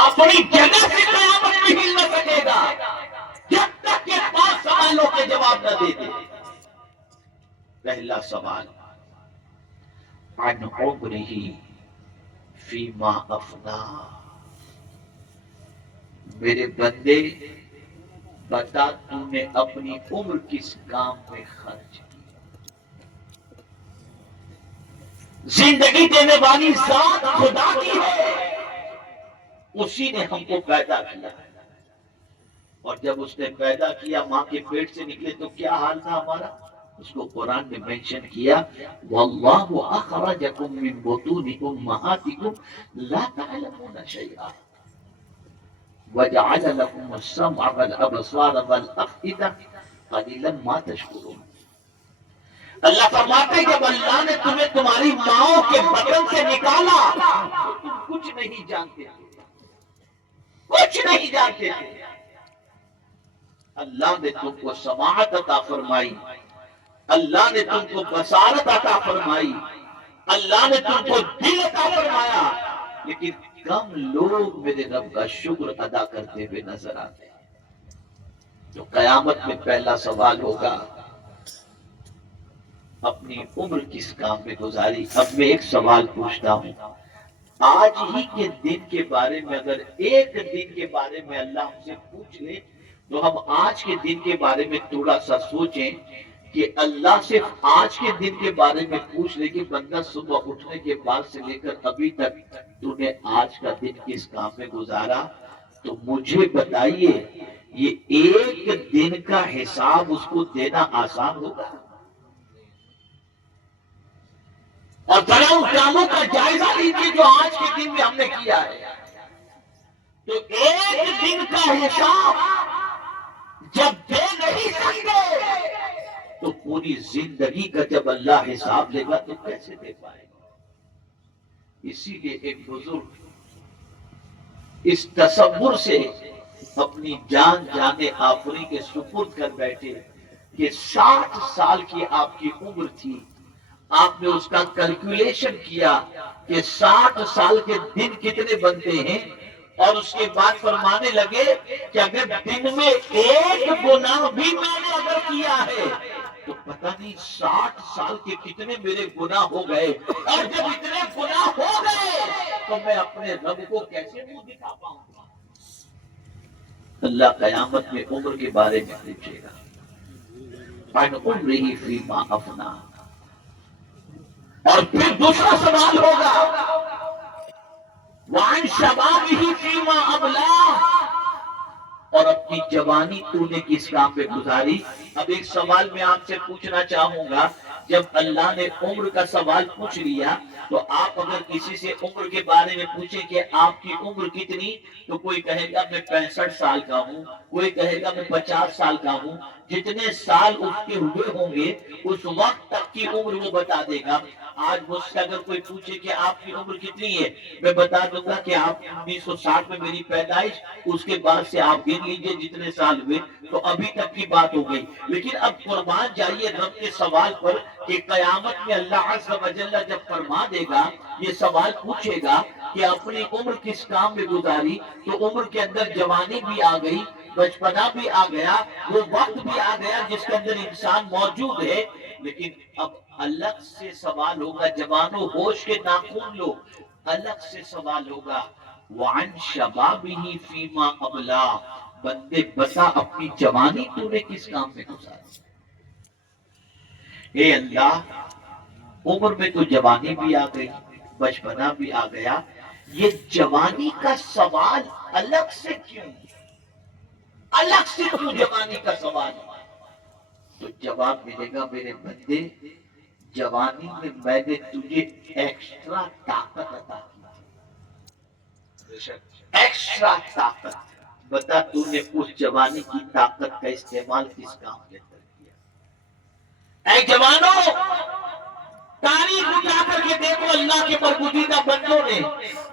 اپنی جگہ سے قیامت میں ہل نہ سکے گا جب تک کہ 5 سوالوں کے جواب نہ دے دے۔ پہلا سوال، عن عمرہ فیما افنا، میرے بندے بتا تو نے اپنی عمر کس کام میں خرچ کی؟ زندگی دینے والی ذات خدا کی ہے، اسی نے ہم کو پیدا کیا، اور جب اس نے پیدا کیا ماں کے پیٹ سے نکلے تو کیا حال تھا ہمارا؟ اس کو قرآن نے مینشن کیا، واللہ اخرجکم من بطون امہاتکم لا تعلمون شیئا وجعل لكم السمع والابصار والافئدہ قلیلا ما تشکرون۔ اللہ فرماتے ہیں جب اللہ نے تمہیں تمہاری ماؤں کے بطن سے نکالا تو تم کچھ نہیں جانتے تھے، کچھ نہیں جانتے تھے۔ اللہ نے تم کو سماعت عطا فرمائی، اللہ نے تم کو بصارت عطا فرمائی، اللہ نے تم کو دل عطا فرمایا، لیکن کم لوگ میرے رب کا شکر ادا کرتے ہوئے نظر آتے ہیں۔ تو قیامت میں پہلا سوال ہوگا، اپنی عمر کس کام میں گزاری؟ اب میں ایک سوال پوچھتا ہوں، آج ہی کے دن کے بارے میں اگر ایک دن کے بارے میں اللہ ہم سے پوچھ لے تو ہم آج کے دن کے بارے میں تھوڑا سا سوچیں کہ اللہ صرف آج کے دن کے بارے میں پوچھ لے کہ بندہ صبح اٹھنے کے بعد سے لے کر ابھی تک تو نے آج کا دن کس کام میں گزارا، تو مجھے بتائیے یہ ایک دن کا حساب اس کو دینا آسان ہوگا؟ اور ذرا ان کاموں کا جائزہ لیجیے جو آج کے دن میں ہم نے کیا ہے، تو ایک دن کا حساب جب دے نہیں سکتے تو پوری زندگی کا جب اللہ حساب لے گا تو کیسے دے پائے گا؟ اسی لیے ایک بزرگ اس تصور سے اپنی جان جانے آفری کے سپرد کر بیٹھے کہ 60 سال کی آپ کی عمر تھی، آپ نے اس کا کیلکولیشن کیا کہ 60 سال کے دن کتنے بنتے ہیں، اور اس کے بعد فرمانے لگے کہ اگر دن میں ایک گناہ بھی میں نے اگر کیا ہے تو پتہ نہیں 60 سال کے کتنے میرے گناہ ہو گئے، اور جب اتنے گناہ ہو گئے تو میں اپنے رب کو کیسے منہ دکھا پاؤں گا؟ اللہ قیامت میں عمر کے بارے میں پوچھے گا، عن عمرہ فیما افنا، اور پھر دوسرا سوال ہوگا، وعن شبابہ فیما ابلاہ، اور اپنی جوانی تو نے کس کام پہ گزاری؟ اب ایک سوال میں آپ سے پوچھنا چاہوں گا، جب اللہ نے عمر کا سوال پوچھ لیا تو آپ اگر کسی سے عمر کے بارے میں پوچھیں کہ آپ کی عمر کتنی، تو کوئی کہے گا میں 65 سال کا ہوں، کوئی کہے گا میں 50 سال کا ہوں، جتنے سال اس کے ہوئے ہوں گے اس وقت تک کی عمر وہ بتا دے گا۔ آج مجھ سے اگر کوئی پوچھے کہ آپ کی عمر کتنی ہے، میں بتا دوں گا کہ آپ 1960 میں میری پیدائش، اس کے بعد سے آپ گن لیجئے جتنے سال ہوئے، تو ابھی تک کی بات ہو گئی۔ لیکن اب قربان جائیے رب کے سوال پر کہ قیامت میں اللہ عز و جل جب فرما دے گا، یہ سوال پوچھے گا کہ اپنی عمر کس کام میں گزاری، تو عمر کے اندر جوانی بھی آ گئی، بچپنا بھی آ گیا، وہ وقت بھی آ گیا جس کے اندر انسان موجود ہے، لیکن اب الگ سے سوال ہوگا، جوانو ہوش کے ناخن لو، الگ سے سوال ہوگا، وعن شبابہ فیما ابلا، بندے بتا اپنی جوانی تو نے کس کام میں گزاری؟ اے اللہ، عمر میں تو جوانی بھی آ گئی، بچپنا بھی آ گیا، یہ جوانی کا سوال الگ سے کیوں؟ الگ سے کیوں جوانی کا سوال؟ تو جواب ملے گا، میرے بندے جوانی میں نے تجھے ایکسٹرا طاقت عطا کی، ایکسٹرا طاقت، بتا تو نے اس جوانی کی طاقت کا استعمال کس کام کے اندر کیا؟ اے جوانوں، تاریخ اٹھا کر کے دیکھو اللہ کے برگزیدہ بندوں نے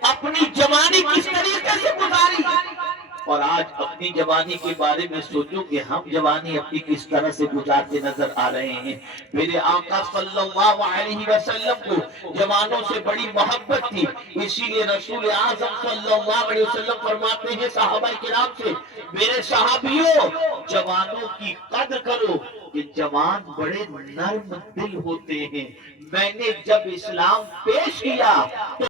اپنی جوانی کس طریقے سے گزاری۔ اور آج اپنی جوانی کے بارے میں سوچو کہ ہم جوانی اپنی کس طرح سے گزارتے نظر آ رہے ہیں۔ میرے آقا صلی اللہ علیہ وسلم کو جوانوں سے بڑی محبت تھی، اسی لیے رسول اعظم صلی اللہ علیہ وسلم فرماتے ہیں صحابہ کرام سے، میرے صحابیوں جوانوں کی قدر کرو، کہ جوان بڑے نرم دل ہوتے ہیں۔ میں نے جب اسلام پیش کیا